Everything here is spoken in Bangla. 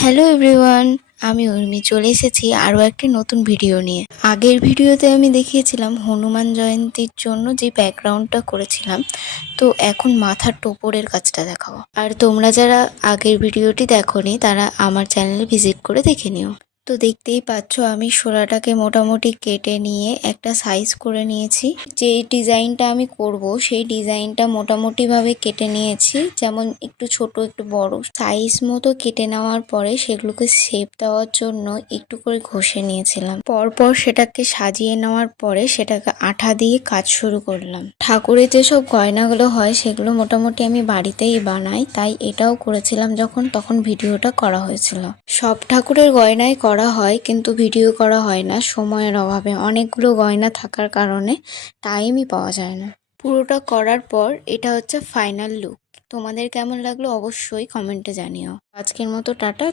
হ্যালো এভরিওয়ান, আমি উর্মি চলে এসেছি আরও একটি নতুন ভিডিও নিয়ে। আগের ভিডিওতে আমি দেখিয়েছিলাম হনুমান জয়ন্তীর জন্য যে ব্যাকগ্রাউন্ডটা করেছিলাম, তো এখন মাথার টোপরের কাজটা দেখাবো। আর তোমরা যারা আগের ভিডিওটি দেখোনি তারা আমার চ্যানেলে ভিজিট করে দেখে নিও। তো দেখতেই পাচ্ছ আমি শোলাটাকে মোটামুটি কেটে নিয়ে একটা সাইজ করে নিয়েছি। যে ডিজাইনটা আমি করব সেই ডিজাইনটা মোটামুটিভাবে কেটে নিয়েছি, যেমন একটু ছোট একটু বড় সাইজ মতো কেটে নেওয়ার পরে সেগুলোকে শেপ দেওয়ার জন্য একটু করে ঘষে নিয়েছিলাম। পরপর সেটাকে সাজিয়ে নেওয়ার পরে সেটাকে আঠা দিয়ে কাজ শুরু করলাম। ঠাকুরের যেসব গয়নাগুলো হয় সেগুলো মোটামুটি আমি বাড়িতেই বানাই, তাই এটাও করেছিলাম তখন ভিডিওটা করা হয়েছিল। সব ঠাকুরের গয়নাই করা হয় কিন্তু ভিডিও করা হয় না সময়ের অভাবে, অনেকগুলো গয়না থাকার কারণে টাইমই পাওয়া যায় না। পুরোটা করার পর এটা হচ্ছে ফাইনাল লুক। তোমাদের কেমন লাগলো অবশ্যই কমেন্টে জানিও। আজকের মতো টাটা।